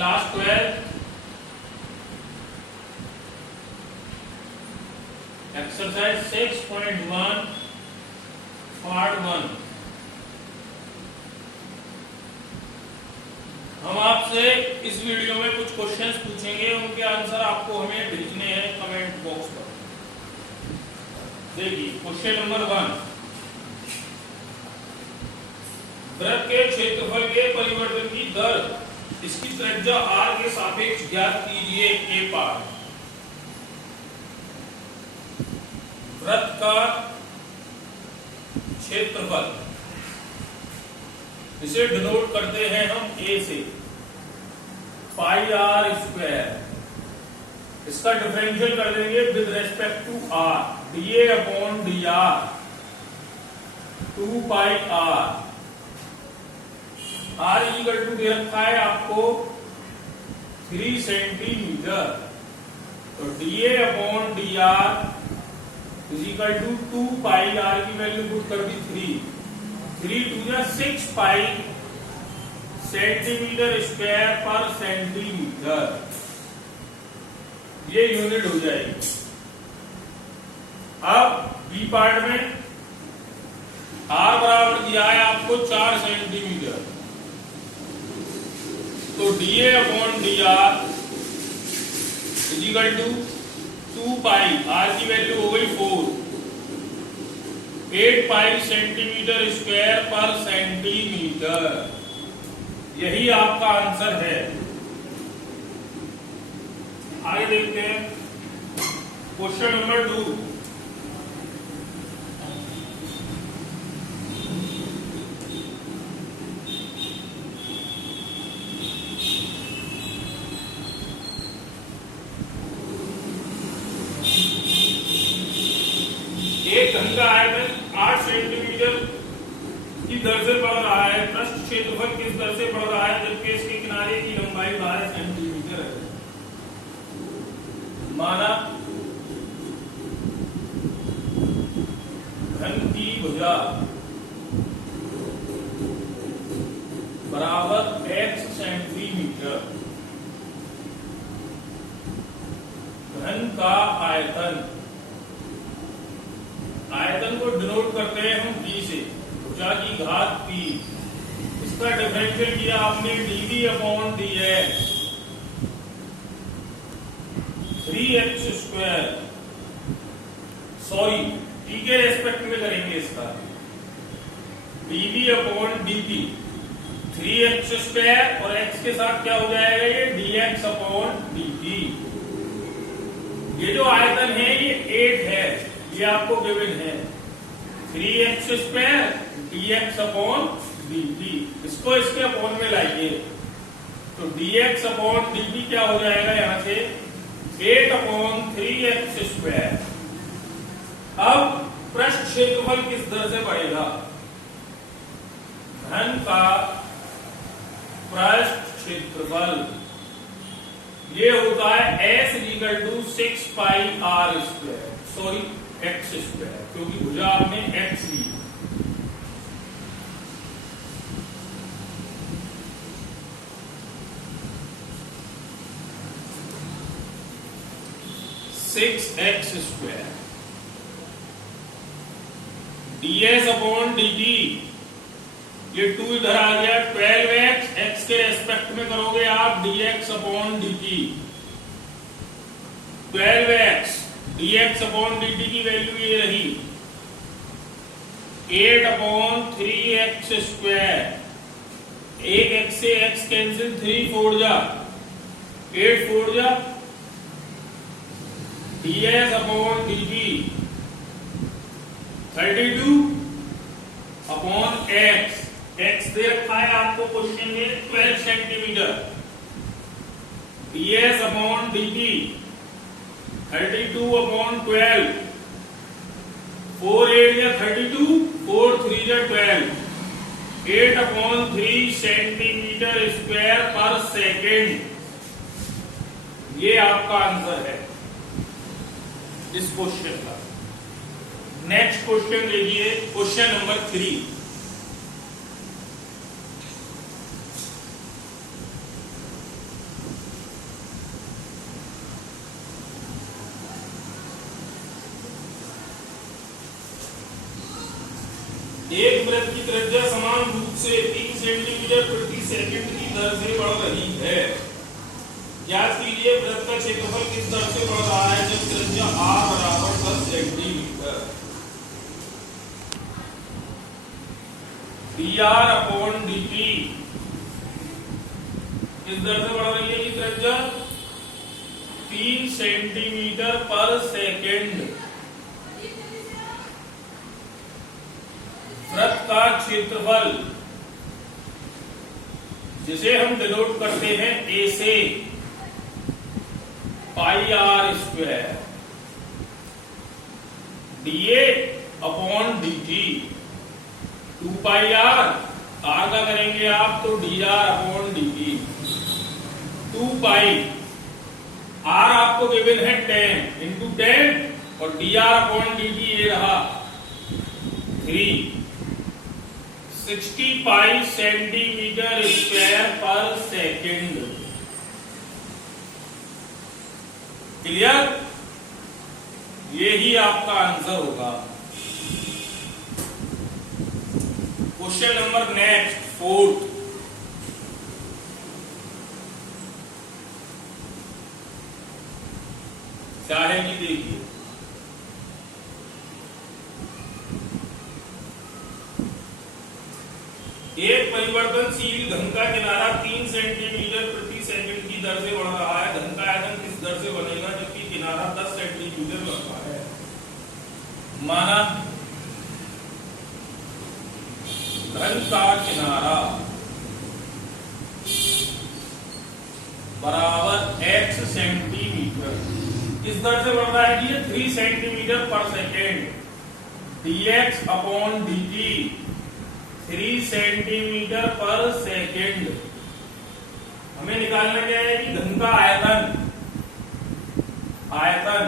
Class 12 exercise 6.1 part 1। हम आपसे इस वीडियो में कुछ क्वेश्चंस पूछेंगे, उनके आंसर आपको हमें भेजने हैं कमेंट बॉक्स पर। देखिए क्वेश्चन नंबर 1, वृत्त के क्षेत्रफल के परिवर्तन की दर इसकी त्रिज्या r के सापेक्ष ज्ञात कीजिए। ए पार्ट, वृत्त का क्षेत्रफल इसे डिनोट करते हैं हम a से, पाई आर स्क्वायर। इसका डिफरेंशियल कर देंगे with respect to r, dA upon dr 2 pi r। r equal to दे रखा है आपको 3 सेंटीमीटर, तो dA upon dr is equal to 2 pi, r की वैल्यू पुट कर दी 3 टू जा 6 pi centimetre square per centimetre, ये यूनिट हो जाएगी। अब बी पार्ट में r बराबर दिया है आपको 4 सेंटीमीटर, तो dA upon dr is equal to 2 pi, r की वैल्यू हो गई 8 pi centimetre square per centimetre. यही आपका आंसर है। आगे देखते हैं क्वेश्चन नंबर 2। एक घन का आयतन 8 सेंटीमीटर की दर से बढ़ रहा है, पृष्ठ क्षेत्रफल किस दर से बढ़ रहा है जबकि इसके किनारे की लंबाई 12 सेंटीमीटर है। माना घन की भुजा बराबर x सेंटीमीटर, घन का आयतन, आयतन को डिनोट करते हैं हम d से, भुजा की घात p। इसका डिफरेंशियल किया आपने dv upon dx 3x square, sorry t के रेस्पेक्ट में करेंगे इसका, dv upon dt 3x square और x के साथ क्या हो जाएगा ये dx अपॉन dt। ये जो आयतन है ये 8 है, ये आपको गिवन है 3x square dx upon dt। इसको इसके अपॉन में लाइए तो dx अपॉन dt क्या हो जाएगा यहां से 8 अपॉन 3x स्क्वायर। अब पृष्ठ क्षेत्रफल किस दर से बढ़ेगा? घन का पृष्ठ क्षेत्रफल ये होता है s equal to 6 pi r square, sorry x square, क्योंकि भुजा आपने x ली। x square ds upon dt, ये 2 इधर आ गया 12x, x के रेस्पेक्ट में करोगे आप dx upon dt, 12x dx upon dt की वैल्यू ये रही 8 अपॉन 3x स्क्वायर, एक x से x कैंसिल, 3 4 जा 8 4 जा ds upon dt 32 upon x, x दे रखा है आपको क्वेश्चन में 12 centimetre, ds upon dt 32 upon 12, 4 8 या 32, 4 3 या 12, 8 अपॉन 3 सेंटीमीटर स्क्वायर पर सेकेंड। ये आपका आंसर है इस क्वेश्चन का। नेक्स्ट क्वेश्चन देखिए, क्वेश्चन नंबर 3। एक वृत्त की त्रिज्या समान रूप से 3 सेंटीमीटर प्रति सेकंड की दर से बढ़ रही है। ज्ञात कीजिए वृत्त का क्षेत्रफल किस दर से बढ़ रहा है जब त्रिज्या r बराबर 10 सेंटीमीटर। dr/dt किस दर से बढ़ रही है ये त्रिज्या? 3 सेंटीमीटर पर सेकंड। वृत्त का क्षेत्रफल जिसे हम डिनोट करते हैं a से pi r square dA/dt 2 pi r का करेंगे आप तो dr/dt 2 पाई आर आपको गिवन है 10 इंटू 10 और dr/dt ये रहा 3 60 पाई सेंटीमीटर स्क्वायर पर सेकंड। क्लियर? यही आपका आंसर होगा। Question number next 4th। क्या है कि देखिए, एक परिवर्तनशील घन का किनारा 3 सेंटीमीटर प्रति सेकंड की दर से बढ़ रहा है। घन का आयतन किस दर से बनेगा जबकि किनारा 10 सेंटीमीटर लंबा है? माना घन का किनारा बराबर x सेंटीमीटर किस दर से बढ़ रहा है कि 3 सेंटीमीटर पर सेकेंड dx/dt 3 सेंटीमीटर पर सेकेंड। हमें निकालना क्या है कि घन का आयतन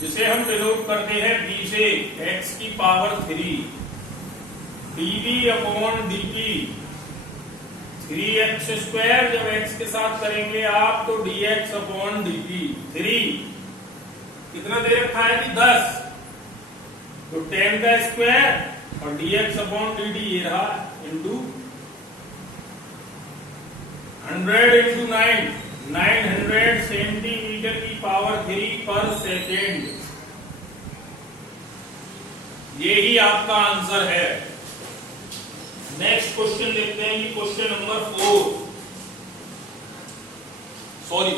जिसे हम डिनोट करते हैं b से x की पावर 3 dV/dt 3x²। जब x के साथ करेंगे आप तो dx/dt 3 कितना दे रखा है कि 10 तो 10 का स्क्वायर और dx/dt ये रहा इंटू 100 इंटू 900 सेंटीमीटर की पावर 3 पर सेकेंड। यही आपका आंसर है। नेक्स्ट क्वेश्चन देखते हैं कि क्वेश्चन नंबर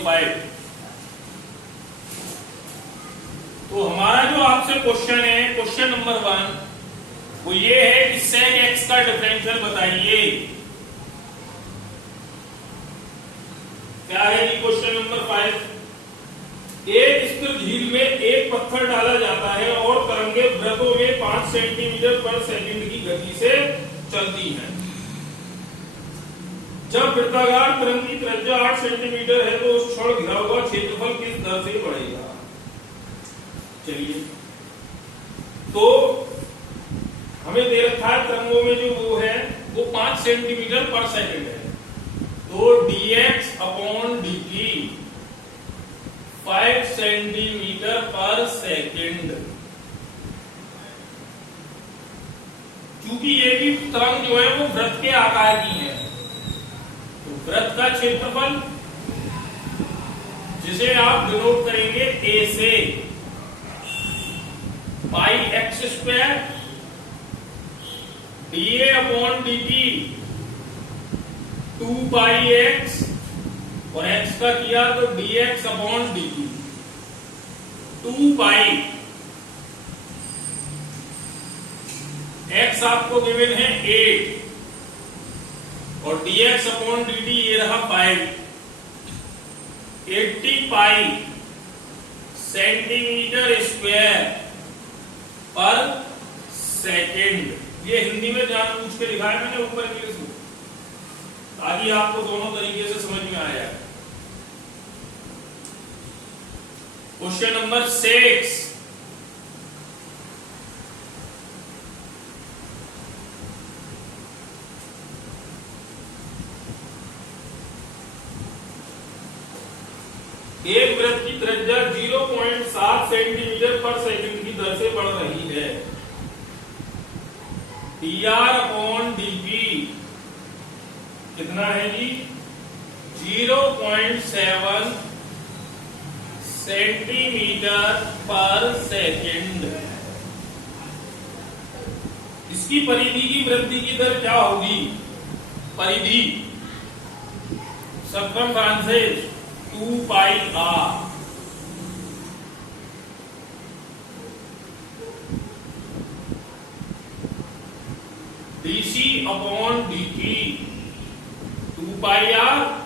5। तो हमारा जो आपसे क्वेश्चन है क्वेश्चन नंबर 1 वो ये है कि sec x का डिफरेंशियल बताइए। क्या है कि क्वेश्चन नंबर 5, एक स्थिर झील में एक पत्थर डाला जाता है और तरंगे वृत्तों में 5 सेंटीमीटर पर सेकंड की गति से चलती हैं। जब वृत्ताकार तरंग की त्रिज्या 8 सेंटीमीटर है तो उस क्षण घिरा हुआ क्षेत्रफल किस दर से बढ़ेगा? चलिए, तो हमें दे रखा है तरंगों में जो वो है वो 5 सेंटीमीटर पर सेकंड है तो dx/dt 5 सेंटीमीटर पर सेकंड। क्योंकि ये भी तरंग जो है वो वृत्त के आकार की है तो वृत्त का क्षेत्रफल जिसे आप डिनोट करेंगे a से पाई x² dA/dt 2 पाई x और x का किया तो dx/dt 2 पाई x आपको गिवन है 8 और dx/dt ये रहा 5 80 पाई सेंटीमीटर स्क्वायर पर सेकेंड। ये हिंदी में जानबूझ के लिखा है मैंने ऊपर इंग्लिश में ताकि आपको दोनों तरीके से समझ में आ जाए। क्वेश्चन नंबर 6, एक वृत्त की त्रिज्या 0.7 सेंटीमीटर पर सेकंड की दर से बढ़ रही है। dr/dp कितना है जी 0.7 सेंटीमीटर पर सेकेंड। इसकी परिधि की वृद्धि की दर क्या होगी? परिधि circumference 2 pi r। dc/dt 2 pi r,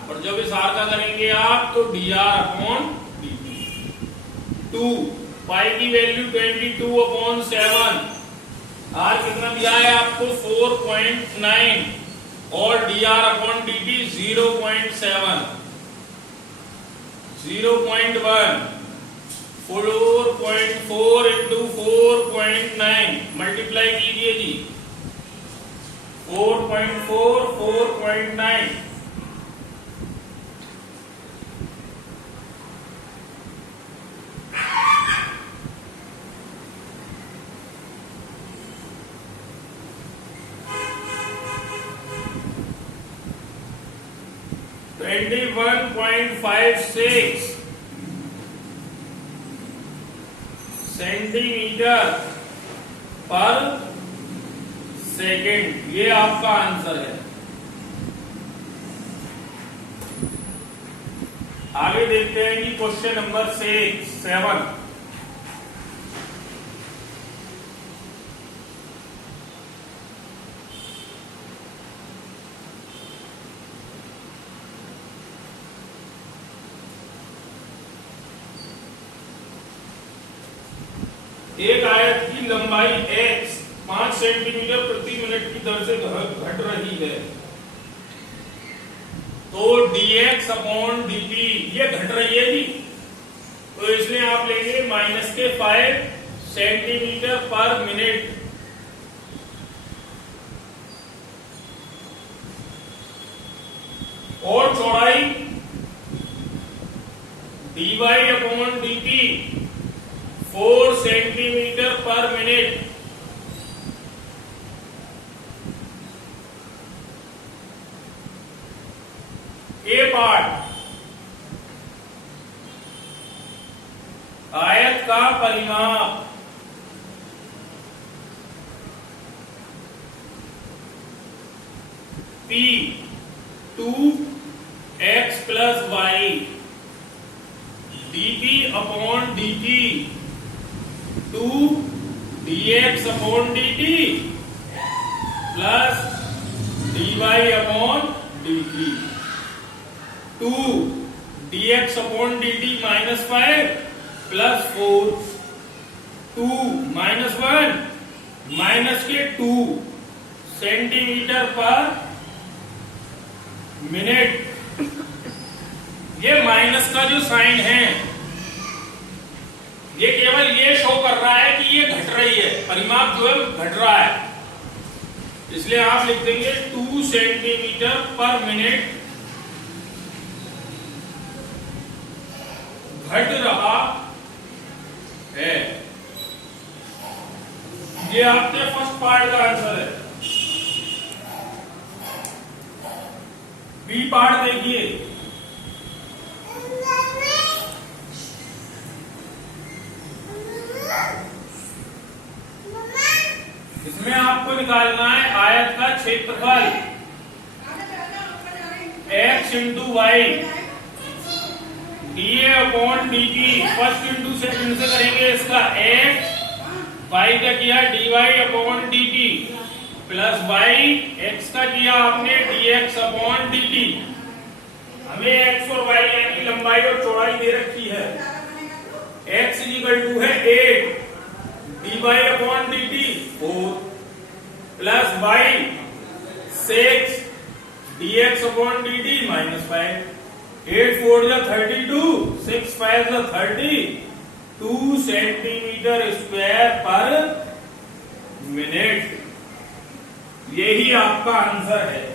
और जब इस r का करेंगे आप तो dr/dt। 2 पाई की वैल्यू 22/7, r कितना दिया है आपको 4.9 और dr/dt 0.7 0.1 4.4 इंटू 4.9 मल्टीप्लाई कीजिए जी 4.4 4.9 21.56 सेंटीमीटर पर सेकेंड। ये आपका आंसर है। आगे देखते हैं कि क्वेश्चन नंबर 7। एक आयत की लंबाई x 5 सेंटीमीटर प्रति मिनट की दर से घट रही है, तो dx/dt ये घट रही है जी, तो इसमें आप लेंगे -5 सेंटीमीटर पर मिनट। और चौड़ाई dy/dt 4 सेंटीमीटर पर मिनट। ए पार्ट आयत का परिमाप P 2x + y dp/dt 2 dx/dt plus dy/dt 2 dx/dt -5 plus 4 2 -1 -2 centimetre पर मिनट। ये माइनस का जो साइन है ये केवल ये शो कर रहा है कि ये घट रही है, परिमाप जो है घट रहा है, इसलिए आप लिख देंगे 2 सेंटीमीटर पर मिनट घट रहा है। ये आपके फर्स्ट पार्ट का आंसर है। बी पार्ट देखिए, इसमें आपको निकालना है आयत का क्षेत्रफल x × y dA/dt। First into second से करेंगे इसका x, y का किया dy/dt प्लस y, x का किया आपने dx/dt। हमें x और y की लंबाई और चौड़ाई दे रखी है। x = है 8 dy/dt 4 plus y 6 dx/dt -5। 8 4 = 32 6 5 = 30 2 centimetre square पर मिनट। यही आपका आंसर है।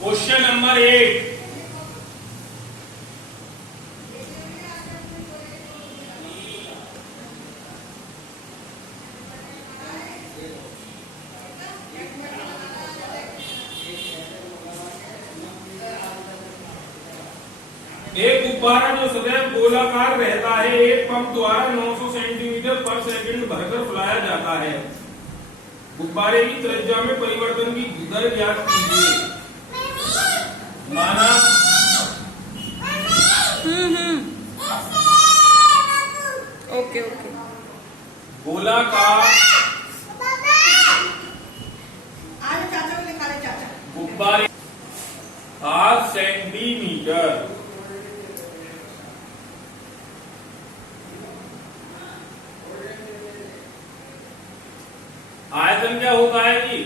Question number 8। एक गुब्बारा जो सदैव गोलाकार रहता है एक पंप द्वारा 900 सेंटीमीटर पर सेकंड भरकर फुलाया जाता है। गुब्बारे की त्रिज्या में परिवर्तन की दर ज्ञात कीजिए। माना ओके ओके। गोलाकार गुब्बारे 8 सेंटीमीटर आयतन क्या होता है जी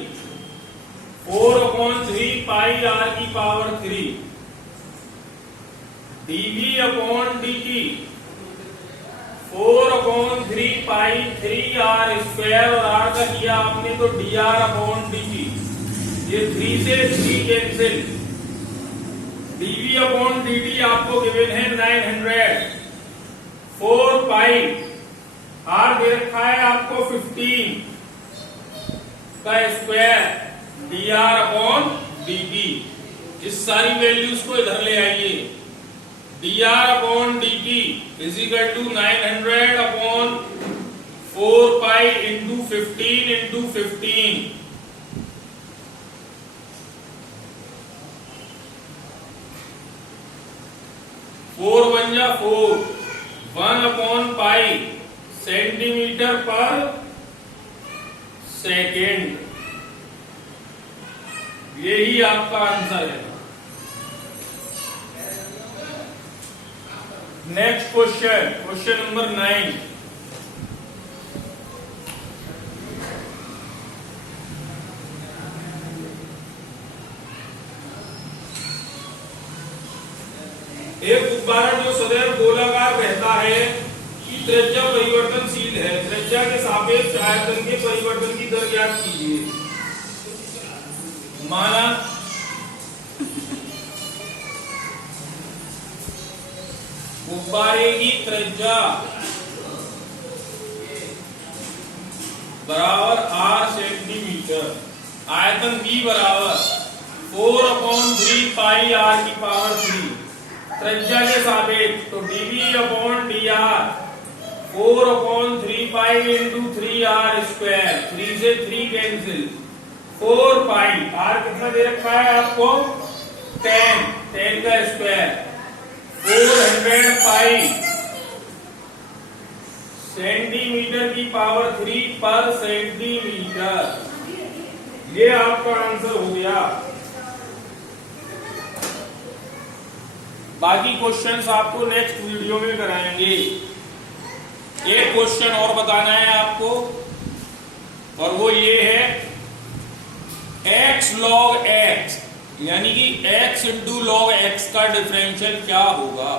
4/3 पाई आर की power 3 dV/dt 4/3 pi 3 r square और आर का किया आपने तो dr/dt ये 3 से 3 कैंसिल dV/dt आपको गिवन है 900 4 पाई आर दे रखा है आपको 15 का स्क्वायर dr/dt इस सारी वैल्यूज को इधर ले आइए dr/dt is equal to 900/4 pi into 15 into 15 4 1 जा 4 1/पाई सेंटीमीटर पर सेकेंड यही आपका आंसर है। नेक्स्ट क्वेश्चन क्वेश्चन नंबर 9 एक गुब्बारा जो सदैव गोलाकार रहता है की त्रिज्या परिवर्तनशील है। त्रिज्या के सापेक्ष आयतन के परिवर्तन की दर ज्ञात कीजिए। माना गुब्बारे की त्रिज्या बराबर 8 सेंटीमीटर आयतन B बराबर 4/3 पाई आर की पावर 3 त्रिज्या के सापेक्ष तो dV/dr 4/3 pi into 3r square 3 से 3 कैंसिल 4 पाई आर कितना दे रखा है आपको 10 का स्क्वायर 400 पाई सेंटीमीटर की पावर 3 पर सेंटीमीटर ये आपका आंसर हो गया। बाकी क्वेश्चंस आपको नेक्स्ट वीडियो में कराएंगे। एक क्वेश्चन और बताना है आपको और वो ये है x log x यानी कि x इंटू log x का डिफरेंशियल क्या होगा।